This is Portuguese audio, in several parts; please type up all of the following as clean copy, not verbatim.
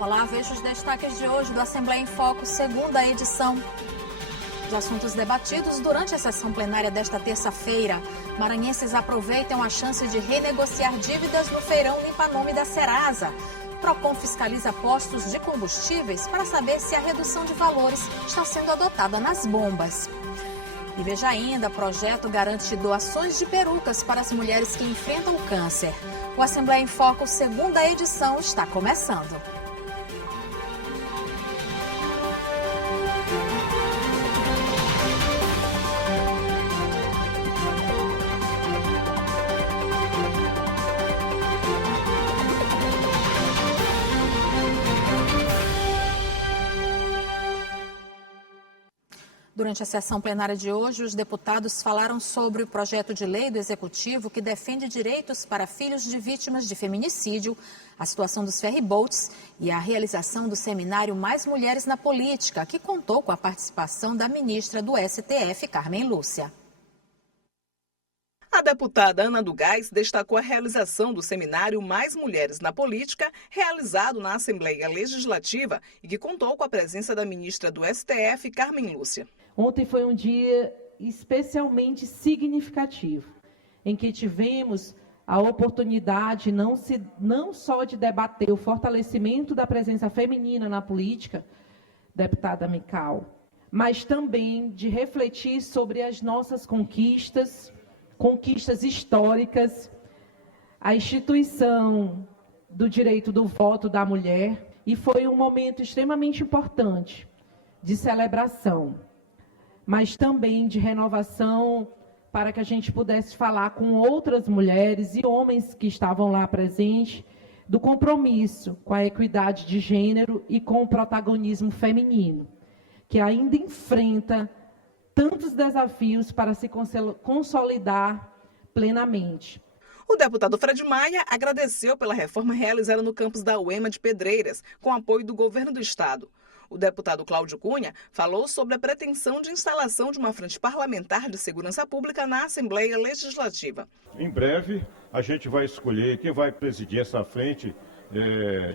Olá, vejo os destaques de hoje do Assembleia em Foco, segunda edição. Os assuntos debatidos durante a sessão plenária desta terça-feira. Maranhenses aproveitam a chance de renegociar dívidas no feirão limpa-nome da Serasa. Procon fiscaliza postos de combustíveis para saber se a redução de valores está sendo adotada nas bombas. E veja ainda, projeto garante doações de perucas para as mulheres que enfrentam o câncer. O Assembleia em Foco, segunda edição, está começando. Durante a sessão plenária de hoje, os deputados falaram sobre o projeto de lei do Executivo que defende direitos para filhos de vítimas de feminicídio, a situação dos ferryboats e a realização do seminário Mais Mulheres na Política, que contou com a participação da ministra do STF, Carmen Lúcia. A deputada Ana do Gás destacou a realização do seminário Mais Mulheres na Política, realizado na Assembleia Legislativa e que contou com a presença da ministra do STF, Carmen Lúcia. Ontem foi um dia especialmente significativo, em que tivemos a oportunidade não só de debater o fortalecimento da presença feminina na política, deputada Mical, mas também de refletir sobre as nossas conquistas históricas, a instituição do direito do voto da mulher, e foi um momento extremamente importante de celebração, mas também de renovação para que a gente pudesse falar com outras mulheres e homens que estavam lá presentes do compromisso com a equidade de gênero e com o protagonismo feminino, que ainda enfrenta tantos desafios para se consolidar plenamente. O deputado Fred Maia agradeceu pela reforma realizada no campus da UEMA de Pedreiras, com apoio do governo do estado. O deputado Cláudio Cunha falou sobre a pretensão de instalação de uma frente parlamentar de segurança pública na Assembleia Legislativa. Em breve, a gente vai escolher quem vai presidir essa frente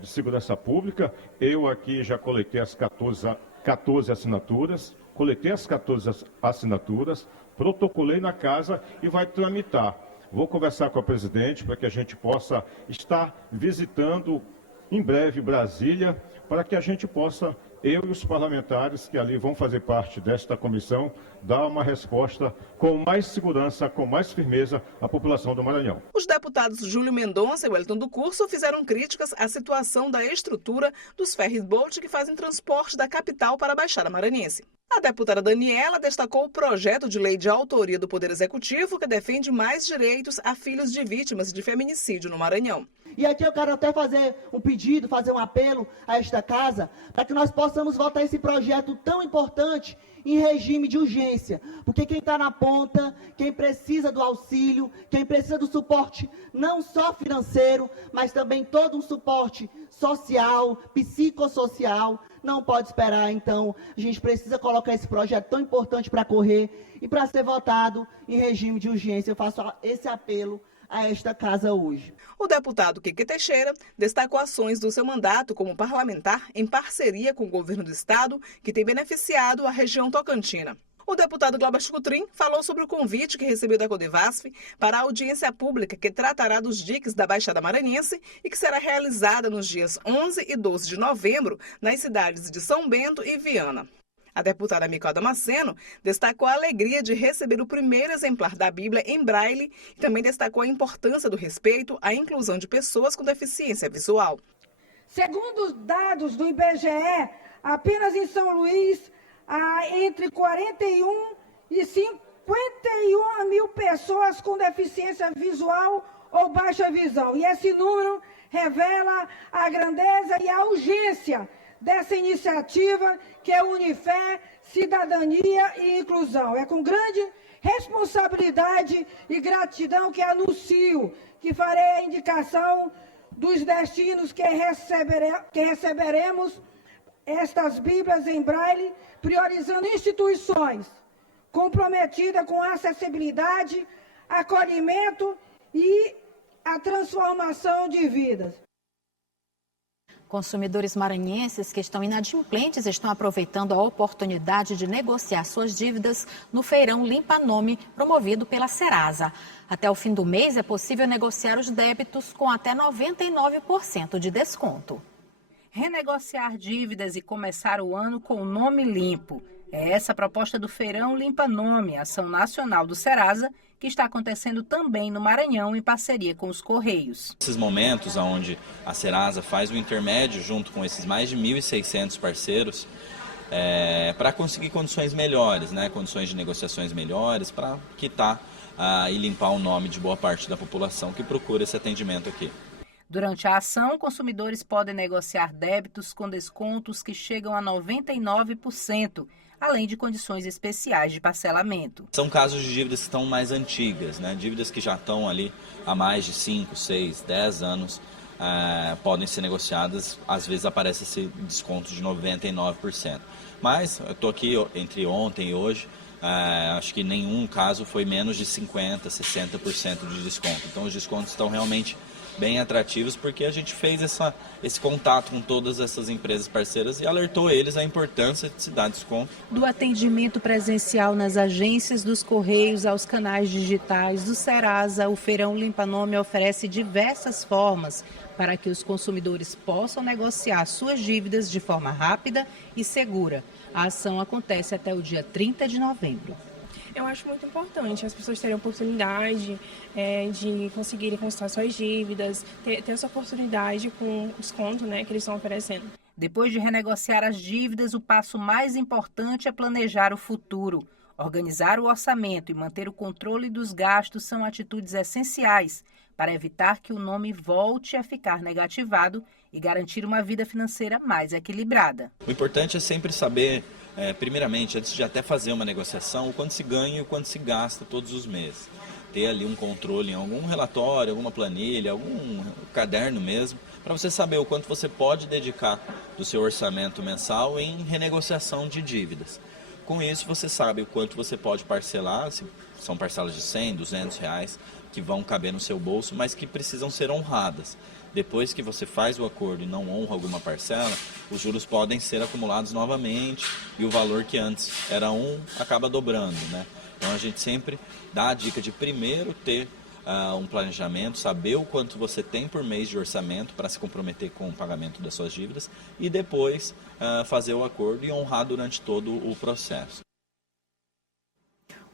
de segurança pública. Eu aqui já coletei as 14 assinaturas. Coletei as 14 assinaturas, protocolei na casa e vai tramitar. Vou conversar com a presidente para que a gente possa estar visitando em breve Brasília, para que a gente possa, eu e os parlamentares que ali vão fazer parte desta comissão, dar uma resposta com mais segurança, com mais firmeza à população do Maranhão. Os deputados Júlio Mendonça e Wellington do Curso fizeram críticas à situação da estrutura dos ferryboats que fazem transporte da capital para a Baixada Maranhense. A deputada Daniela destacou o projeto de lei de autoria do Poder Executivo que defende mais direitos a filhos de vítimas de feminicídio no Maranhão. E aqui eu quero até fazer um pedido, fazer um apelo a esta casa, para que nós possamos votar esse projeto tão importante em regime de urgência. Porque quem está na ponta, quem precisa do auxílio, quem precisa do suporte não só financeiro, mas também todo um suporte social, psicossocial, não pode esperar. Então, a gente precisa colocar esse projeto tão importante para correr e para ser votado em regime de urgência. Eu faço esse apelo a esta casa hoje. O deputado Kiki Teixeira destacou ações do seu mandato como parlamentar em parceria com o governo do estado, que tem beneficiado a região tocantina. O deputado Glauber Chutrin falou sobre o convite que recebeu da Codevasf para a audiência pública que tratará dos diques da Baixada Maranhense e que será realizada nos dias 11 e 12 de novembro nas cidades de São Bento e Viana. A deputada Mical Damasceno destacou a alegria de receber o primeiro exemplar da Bíblia em Braille e também destacou a importância do respeito à inclusão de pessoas com deficiência visual. Segundo os dados do IBGE, apenas em São Luís há entre 41 e 51 mil pessoas com deficiência visual ou baixa visão. E esse número revela a grandeza e a urgência dessa iniciativa que é Unifé, Cidadania e Inclusão. É com grande responsabilidade e gratidão que anuncio que farei a indicação dos destinos que receberemos estas Bíblias em Braille, priorizando instituições comprometidas com acessibilidade, acolhimento e a transformação de vidas. Consumidores maranhenses que estão inadimplentes estão aproveitando a oportunidade de negociar suas dívidas no feirão Limpa Nome, promovido pela Serasa. Até o fim do mês é possível negociar os débitos com até 99% de desconto. Renegociar dívidas e começar o ano com o nome limpo. É essa a proposta do Feirão Limpa Nome, ação nacional do Serasa, que está acontecendo também no Maranhão em parceria com os Correios. Esses momentos onde a Serasa faz o intermédio junto com esses mais de 1.600 parceiros para conseguir condições melhores, condições de negociações melhores para quitar e limpar o nome de boa parte da população que procura esse atendimento aqui. Durante a ação, consumidores podem negociar débitos com descontos que chegam a 99%. Além de condições especiais de parcelamento. São casos de dívidas que estão mais antigas, dívidas que já estão ali há mais de 5, 6, 10 anos, podem ser negociadas, às vezes aparece esse desconto de 99%. Mas eu estou aqui entre ontem e hoje, acho que nenhum caso foi menos de 50%, 60% de desconto. Então os descontos estão realmente bem atrativos, porque a gente fez esse contato com todas essas empresas parceiras e alertou eles a importância de se dar desconto. Do atendimento presencial nas agências dos Correios aos canais digitais do Serasa, o Feirão Limpa Nome oferece diversas formas para que os consumidores possam negociar suas dívidas de forma rápida e segura. A ação acontece até o dia 30 de novembro. Eu acho muito importante as pessoas terem a oportunidade de conseguirem consultar suas dívidas, ter essa oportunidade com o desconto que eles estão oferecendo. Depois de renegociar as dívidas, o passo mais importante é planejar o futuro. Organizar o orçamento e manter o controle dos gastos são atitudes essenciais para evitar que o nome volte a ficar negativado e garantir uma vida financeira mais equilibrada. O importante é sempre saber, primeiramente, antes de até fazer uma negociação, o quanto se ganha e o quanto se gasta todos os meses. Ter ali um controle em algum relatório, alguma planilha, algum caderno mesmo, para você saber o quanto você pode dedicar do seu orçamento mensal em renegociação de dívidas. Com isso, você sabe o quanto você pode parcelar, se são parcelas de 100, 200 reais, que vão caber no seu bolso, mas que precisam ser honradas. Depois que você faz o acordo e não honra alguma parcela, os juros podem ser acumulados novamente e o valor que antes era acaba dobrando, Então a gente sempre dá a dica de primeiro ter um planejamento, saber o quanto você tem por mês de orçamento para se comprometer com o pagamento das suas dívidas e depois fazer o acordo e honrar durante todo o processo.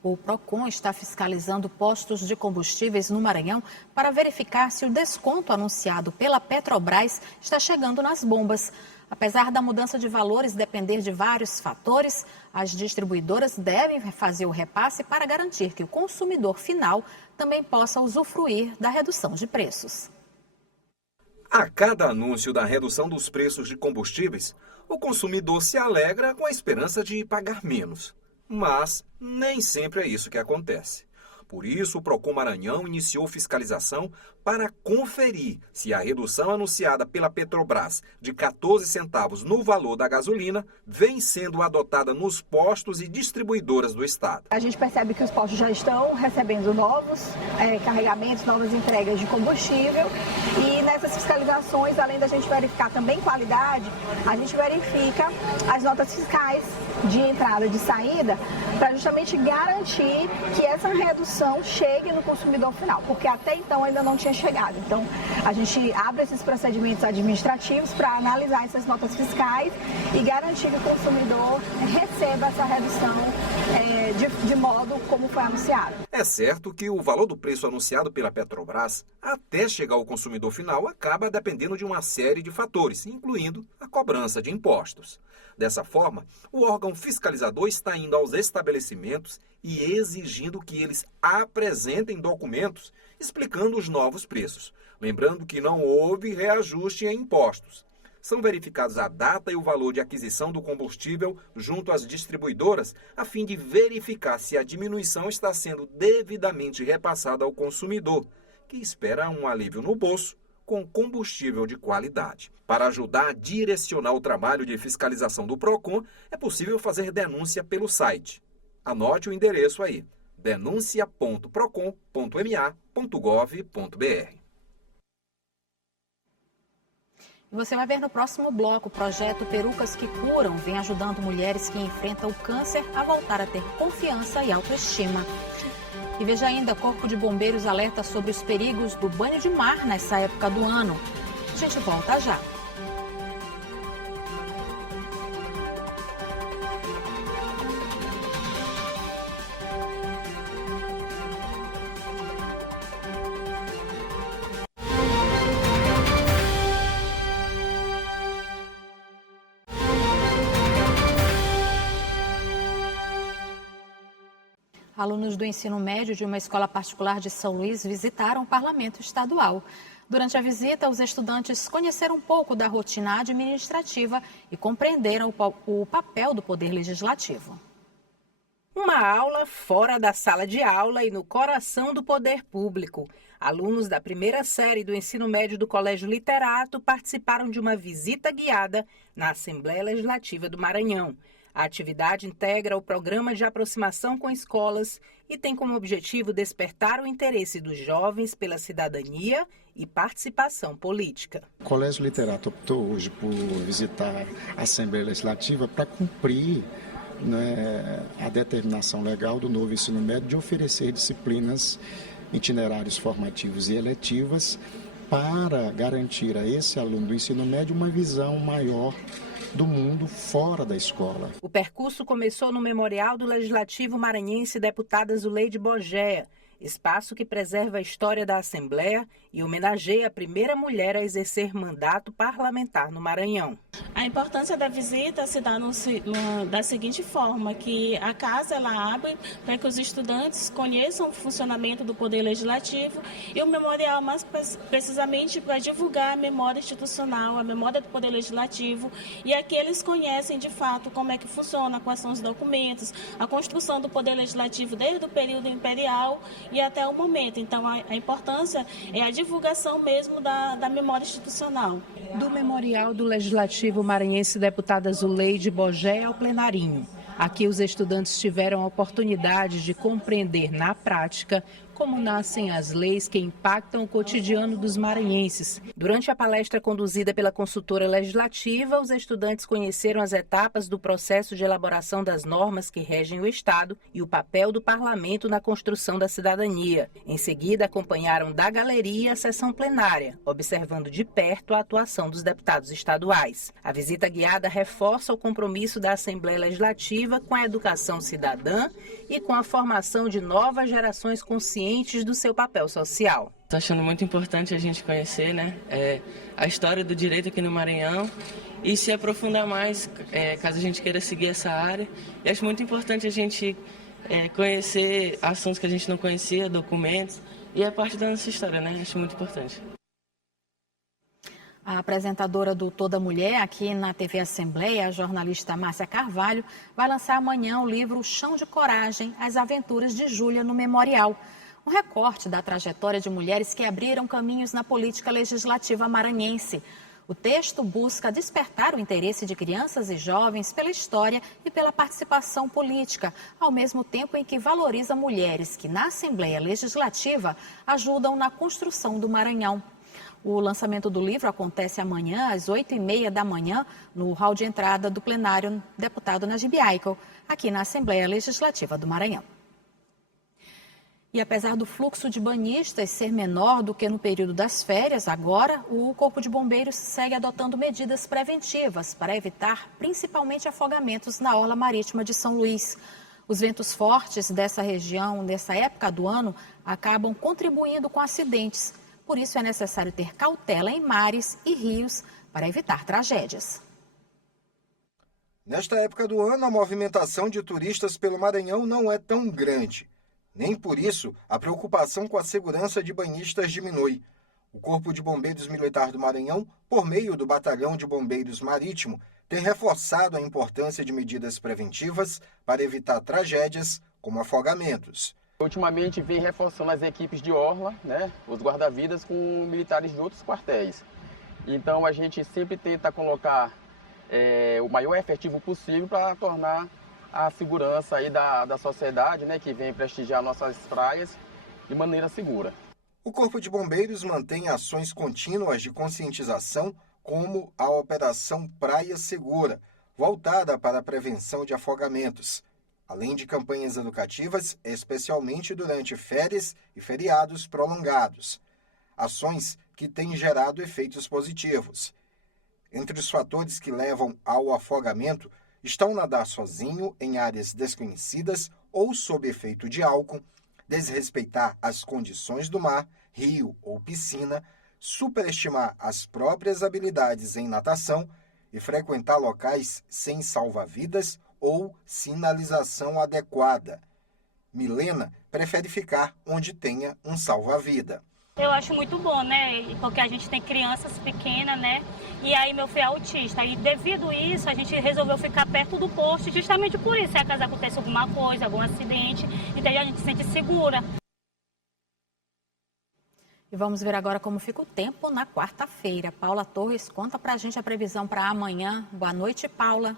O PROCON está fiscalizando postos de combustíveis no Maranhão para verificar se o desconto anunciado pela Petrobras está chegando nas bombas. Apesar da mudança de valores depender de vários fatores, as distribuidoras devem fazer o repasse para garantir que o consumidor final também possa usufruir da redução de preços. A cada anúncio da redução dos preços de combustíveis, o consumidor se alegra com a esperança de pagar menos. Mas nem sempre é isso que acontece. Por isso, o PROCON Maranhão iniciou fiscalização para conferir se a redução anunciada pela Petrobras de 14 centavos no valor da gasolina vem sendo adotada nos postos e distribuidoras do estado. A gente percebe que os postos já estão recebendo novos carregamentos, novas entregas de combustível e nessas fiscalizações, além da gente verificar também qualidade, a gente verifica as notas fiscais de entrada e de saída para justamente garantir que essa redução chegue no consumidor final, porque até então ainda não tinha chegado. Então, a gente abre esses procedimentos administrativos para analisar essas notas fiscais e garantir que o consumidor receba essa redução de modo como foi anunciado. É certo que o valor do preço anunciado pela Petrobras, até chegar ao consumidor final, acaba dependendo de uma série de fatores, incluindo a cobrança de impostos. Dessa forma, o órgão fiscalizador está indo aos estabelecimentos e exigindo que eles apresentem documentos explicando os novos preços. Lembrando que não houve reajuste em impostos. São verificados a data e o valor de aquisição do combustível junto às distribuidoras, a fim de verificar se a diminuição está sendo devidamente repassada ao consumidor, que espera um alívio no bolso com combustível de qualidade. Para ajudar a direcionar o trabalho de fiscalização do PROCON, é possível fazer denúncia pelo site. Anote o endereço aí, denuncia.procon.ma.gov.br. Você vai ver no próximo bloco, o projeto Perucas que Curam vem ajudando mulheres que enfrentam o câncer a voltar a ter confiança e autoestima. E veja ainda, Corpo de Bombeiros alerta sobre os perigos do banho de mar nessa época do ano. A gente volta já. Alunos do ensino médio de uma escola particular de São Luís visitaram o Parlamento Estadual. Durante a visita, os estudantes conheceram um pouco da rotina administrativa e compreenderam o papel do Poder Legislativo. Uma aula fora da sala de aula e no coração do poder público. Alunos da primeira série do ensino médio do Colégio Literato participaram de uma visita guiada na Assembleia Legislativa do Maranhão. A atividade integra o programa de aproximação com escolas e tem como objetivo despertar o interesse dos jovens pela cidadania e participação política. O Colégio Literato optou hoje por visitar a Assembleia Legislativa para cumprir a determinação legal do novo ensino médio de oferecer disciplinas, itinerários formativos e eletivas para garantir a esse aluno do ensino médio uma visão maior do mundo fora da escola. O percurso começou no Memorial do Legislativo Maranhense Deputada Zuleide Bogea, espaço que preserva a história da Assembleia e homenageia a primeira mulher a exercer mandato parlamentar no Maranhão. A importância da visita se dá da seguinte forma, que a casa ela abre para que os estudantes conheçam o funcionamento do Poder Legislativo e o memorial mais precisamente para divulgar a memória institucional, a memória do Poder Legislativo, e aqui eles conhecem de fato como é que funciona, quais são os documentos, a construção do Poder Legislativo desde o período imperial e até o momento. Então a importância é a divulgação mesmo da memória institucional. Do Memorial do Legislativo Maranhense Deputada Zuleide Bogea ao plenarinho. Aqui os estudantes tiveram a oportunidade de compreender na prática como nascem as leis que impactam o cotidiano dos maranhenses. Durante a palestra conduzida pela consultora legislativa, os estudantes conheceram as etapas do processo de elaboração das normas que regem o Estado e o papel do parlamento na construção da cidadania. Em seguida, acompanharam da galeria a sessão plenária, observando de perto a atuação dos deputados estaduais. A visita guiada reforça o compromisso da Assembleia Legislativa com a educação cidadã e com a formação de novas gerações conscientes do seu papel social. Estou achando muito importante a gente conhecer a história do direito aqui no Maranhão e se aprofundar mais, caso a gente queira seguir essa área. E acho muito importante a gente conhecer assuntos que a gente não conhecia, documentos, e é parte da nossa história, né? Acho muito importante. A apresentadora do Toda Mulher, aqui na TV Assembleia, a jornalista Márcia Carvalho, vai lançar amanhã o livro Chão de Coragem, As Aventuras de Júlia no Memorial. Um recorte da trajetória de mulheres que abriram caminhos na política legislativa maranhense. O texto busca despertar o interesse de crianças e jovens pela história e pela participação política, ao mesmo tempo em que valoriza mulheres que, na Assembleia Legislativa, ajudam na construção do Maranhão. O lançamento do livro acontece amanhã, às 8h30 da manhã, no hall de entrada do plenário deputado Najib Aikel, aqui na Assembleia Legislativa do Maranhão. E apesar do fluxo de banhistas ser menor do que no período das férias, agora o Corpo de Bombeiros segue adotando medidas preventivas para evitar principalmente afogamentos na orla marítima de São Luís. Os ventos fortes dessa região, nessa época do ano, acabam contribuindo com acidentes. Por isso é necessário ter cautela em mares e rios para evitar tragédias. Nesta época do ano, a movimentação de turistas pelo Maranhão não é tão grande. Nem por isso, a preocupação com a segurança de banhistas diminui. O Corpo de Bombeiros Militar do Maranhão, por meio do Batalhão de Bombeiros Marítimo, tem reforçado a importância de medidas preventivas para evitar tragédias como afogamentos. Ultimamente vem reforçando as equipes de orla, os guarda-vidas com militares de outros quartéis. Então a gente sempre tenta colocar o maior efetivo possível para tornar a segurança aí da sociedade, que vem prestigiar nossas praias de maneira segura. O Corpo de Bombeiros mantém ações contínuas de conscientização como a Operação Praia Segura, voltada para a prevenção de afogamentos, além de campanhas educativas, especialmente durante férias e feriados prolongados. Ações que têm gerado efeitos positivos. Entre os fatores que levam ao afogamento estão nadar sozinho em áreas desconhecidas ou sob efeito de álcool, desrespeitar as condições do mar, rio ou piscina, superestimar as próprias habilidades em natação e frequentar locais sem salva-vidas ou sinalização adequada. Milena prefere ficar onde tenha um salva-vida. Eu acho muito bom, né? Porque a gente tem crianças pequenas, né? E aí meu filho é autista. E devido a isso, a gente resolveu ficar perto do posto, justamente por isso. Se acaso acontece alguma coisa, algum acidente, então a gente se sente segura. E vamos ver agora como fica o tempo na quarta-feira. Paula Torres conta pra gente a previsão para amanhã. Boa noite, Paula.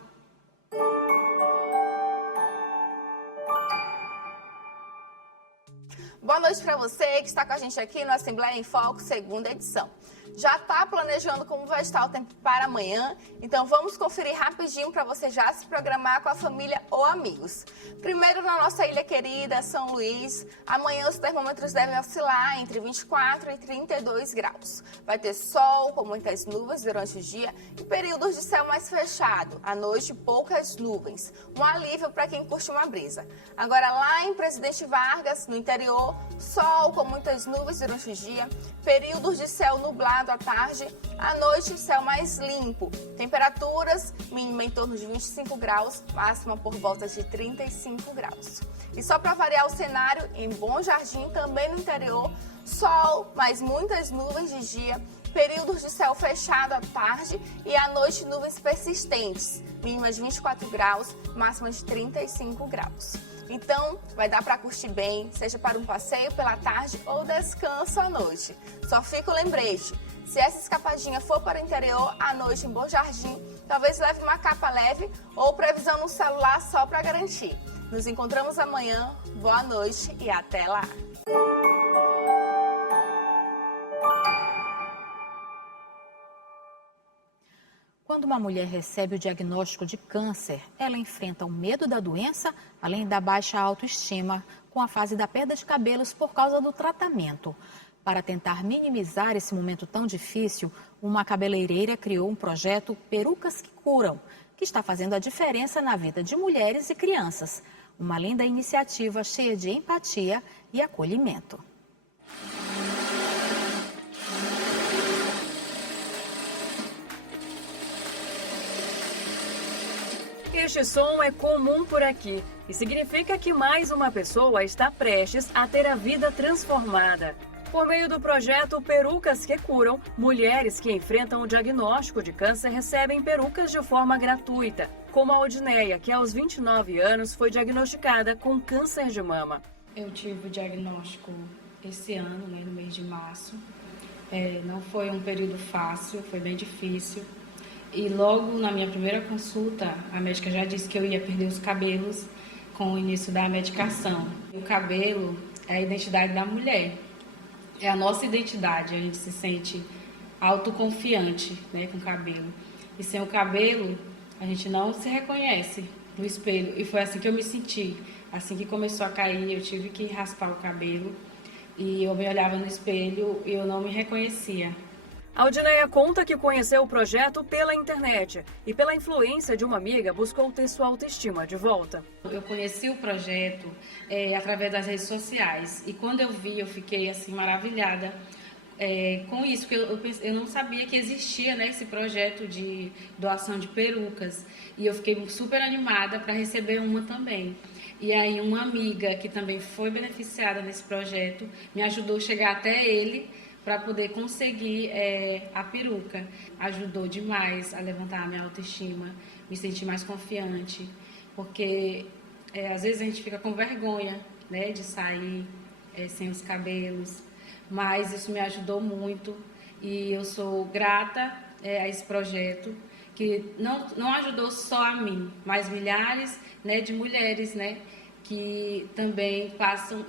Boa noite para você que está com a gente aqui no Assembleia em Foco, segunda edição. Já está planejando como vai estar o tempo para amanhã? Então vamos conferir rapidinho para você já se programar com a família ou amigos. Primeiro, na nossa ilha querida, São Luís, amanhã os termômetros devem oscilar entre 24 e 32 graus. Vai ter sol com muitas nuvens durante o dia e períodos de céu mais fechado. À noite, poucas nuvens. Um alívio para quem curte uma brisa. Agora, lá em Presidente Vargas, no interior, sol com muitas nuvens durante o dia, períodos de céu nublado à tarde, à noite céu mais limpo. Temperaturas mínima em torno de 25 graus, máxima por volta de 35 graus. E só para variar o cenário, em Bom Jardim, também no interior, sol, mas muitas nuvens de dia, períodos de céu fechado à tarde e à noite nuvens persistentes, mínima de 24 graus, máxima de 35 graus. Então, vai dar para curtir bem, seja para um passeio pela tarde ou descanso à noite. Só fica o lembrete, se essa escapadinha for para o interior, à noite em Bom Jardim, talvez leve uma capa leve ou previsão no celular só para garantir. Nos encontramos amanhã, boa noite e até lá! Quando uma mulher recebe o diagnóstico de câncer, ela enfrenta o medo da doença, além da baixa autoestima, com a fase da perda de cabelos por causa do tratamento. Para tentar minimizar esse momento tão difícil, uma cabeleireira criou um projeto Perucas que Curam, que está fazendo a diferença na vida de mulheres e crianças. Uma linda iniciativa cheia de empatia e acolhimento. Este som é comum por aqui e significa que mais uma pessoa está prestes a ter a vida transformada. Por meio do projeto Perucas que Curam, mulheres que enfrentam o diagnóstico de câncer recebem perucas de forma gratuita, como a Odneia, que aos 29 anos foi diagnosticada com câncer de mama. Eu tive o diagnóstico esse ano, no mês de março. Não foi um período fácil, foi bem difícil. E logo na minha primeira consulta, a médica já disse que eu ia perder os cabelos com o início da medicação. O cabelo é a identidade da mulher, é a nossa identidade, a gente se sente autoconfiante, com o cabelo. E sem o cabelo, a gente não se reconhece no espelho. E foi assim que eu me senti. Assim que começou a cair, eu tive que raspar o cabelo e eu me olhava no espelho e eu não me reconhecia. A Odneia conta que conheceu o projeto pela internet e pela influência de uma amiga buscou ter sua autoestima de volta. Eu conheci o projeto através das redes sociais e quando eu vi, eu fiquei assim maravilhada com isso, porque eu não sabia que existia esse projeto de doação de perucas e eu fiquei super animada para receber uma também. E aí uma amiga que também foi beneficiada nesse projeto me ajudou a chegar até ele para poder conseguir a peruca. Ajudou demais a levantar a minha autoestima, me sentir mais confiante, porque às vezes a gente fica com vergonha de sair sem os cabelos, mas isso me ajudou muito e eu sou grata a esse projeto, que não ajudou só a mim, mas milhares de mulheres que também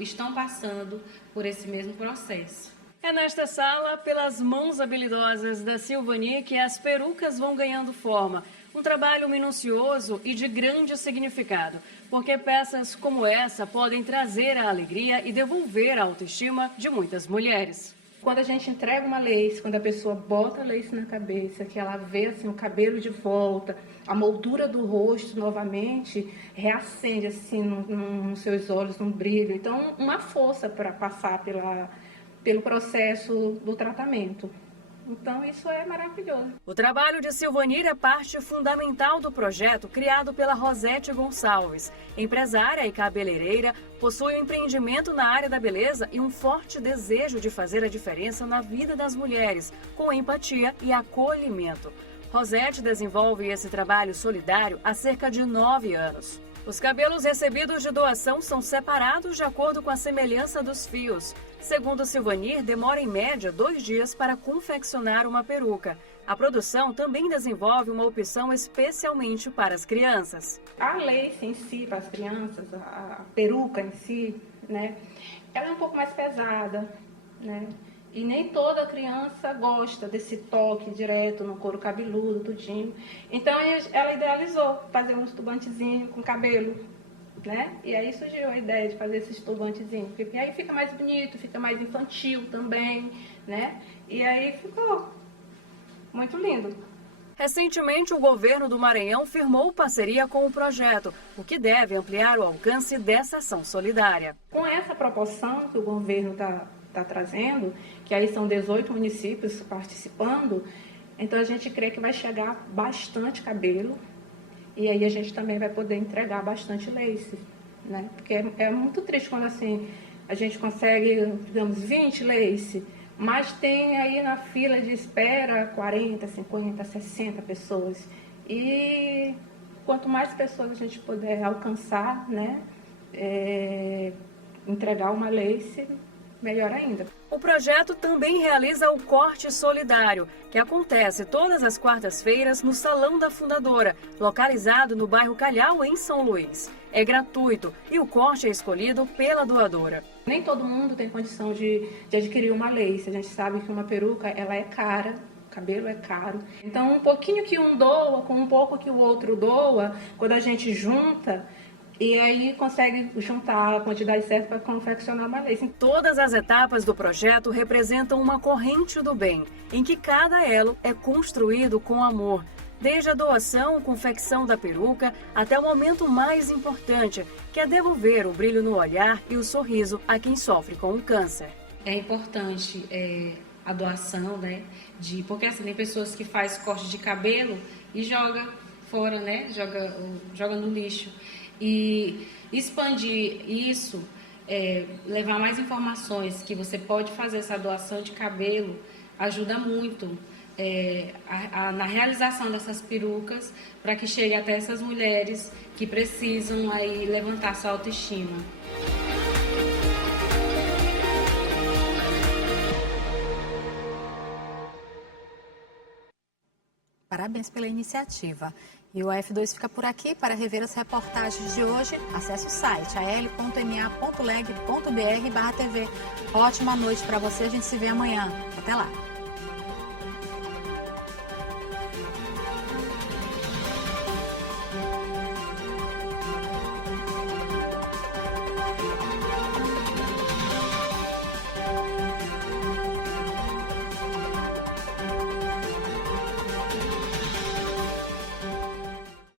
estão passando por esse mesmo processo. É nesta sala, pelas mãos habilidosas da Silvani, que as perucas vão ganhando forma. Um trabalho minucioso e de grande significado, porque peças como essa podem trazer a alegria e devolver a autoestima de muitas mulheres. Quando a gente entrega uma lace, quando a pessoa bota a lace na cabeça, que ela vê assim, o cabelo de volta, a moldura do rosto novamente, reacende assim, nos seus olhos um brilho. Então, uma força para passar pelo processo do tratamento. Então, isso é maravilhoso. O trabalho de Silvanir é parte fundamental do projeto criado pela Rosete Gonçalves. Empresária e cabeleireira, possui um empreendimento na área da beleza e um forte desejo de fazer a diferença na vida das mulheres, com empatia e acolhimento. Rosete desenvolve esse trabalho solidário há cerca de 9 anos. Os cabelos recebidos de doação são separados de acordo com a semelhança dos fios. Segundo Silvanir, demora em média 2 dias para confeccionar uma peruca. A produção também desenvolve uma opção especialmente para as crianças. A lace em si, para as crianças, a peruca em si, né, ela é um pouco mais pesada, né? E nem toda criança gosta desse toque direto no couro cabeludo, tudinho. Então, ela idealizou fazer uns turbantezinhos com cabelo, né? E aí surgiu a ideia de fazer esses turbantezinhos. Porque aí fica mais bonito, fica mais infantil também, né? E aí ficou muito lindo. Recentemente, o governo do Maranhão firmou parceria com o projeto, o que deve ampliar o alcance dessa ação solidária. Com essa proporção que o governo está trazendo, que aí são 18 municípios participando, então a gente crê que vai chegar bastante cabelo e aí a gente também vai poder entregar bastante lace, né? Porque é muito triste quando assim a gente consegue, digamos, 20 lace, mas tem aí na fila de espera 40, 50, 60 pessoas. E quanto mais pessoas a gente puder alcançar, né, entregar uma lace, melhor ainda. O projeto também realiza o Corte Solidário, que acontece todas as quartas-feiras no Salão da Fundadora, localizado no bairro Calhau, em São Luís. É gratuito e o corte é escolhido pela doadora. Nem todo mundo tem condição de adquirir uma lace. A gente sabe que uma peruca ela é cara, o cabelo é caro. Então, um pouquinho que um doa, com um pouco que o outro doa, quando a gente junta, e aí consegue juntar a quantidade certa para confeccionar uma lace. Todas as etapas do projeto representam uma corrente do bem, em que cada elo é construído com amor. Desde a doação, confecção da peruca, até o momento mais importante, que é devolver o brilho no olhar e o sorriso a quem sofre com o câncer. É importante a doação, né? Porque assim, tem pessoas que fazem corte de cabelo e joga fora, né? Joga no lixo. E expandir isso, levar mais informações que você pode fazer essa doação de cabelo, ajuda muito na realização dessas perucas, para que chegue até essas mulheres que precisam aí levantar sua autoestima. Parabéns pela iniciativa. E o AF2 fica por aqui. Para rever as reportagens de hoje, acesse o site al.ma.leg.br/tv. Ótima noite para você, a gente se vê amanhã. Até lá.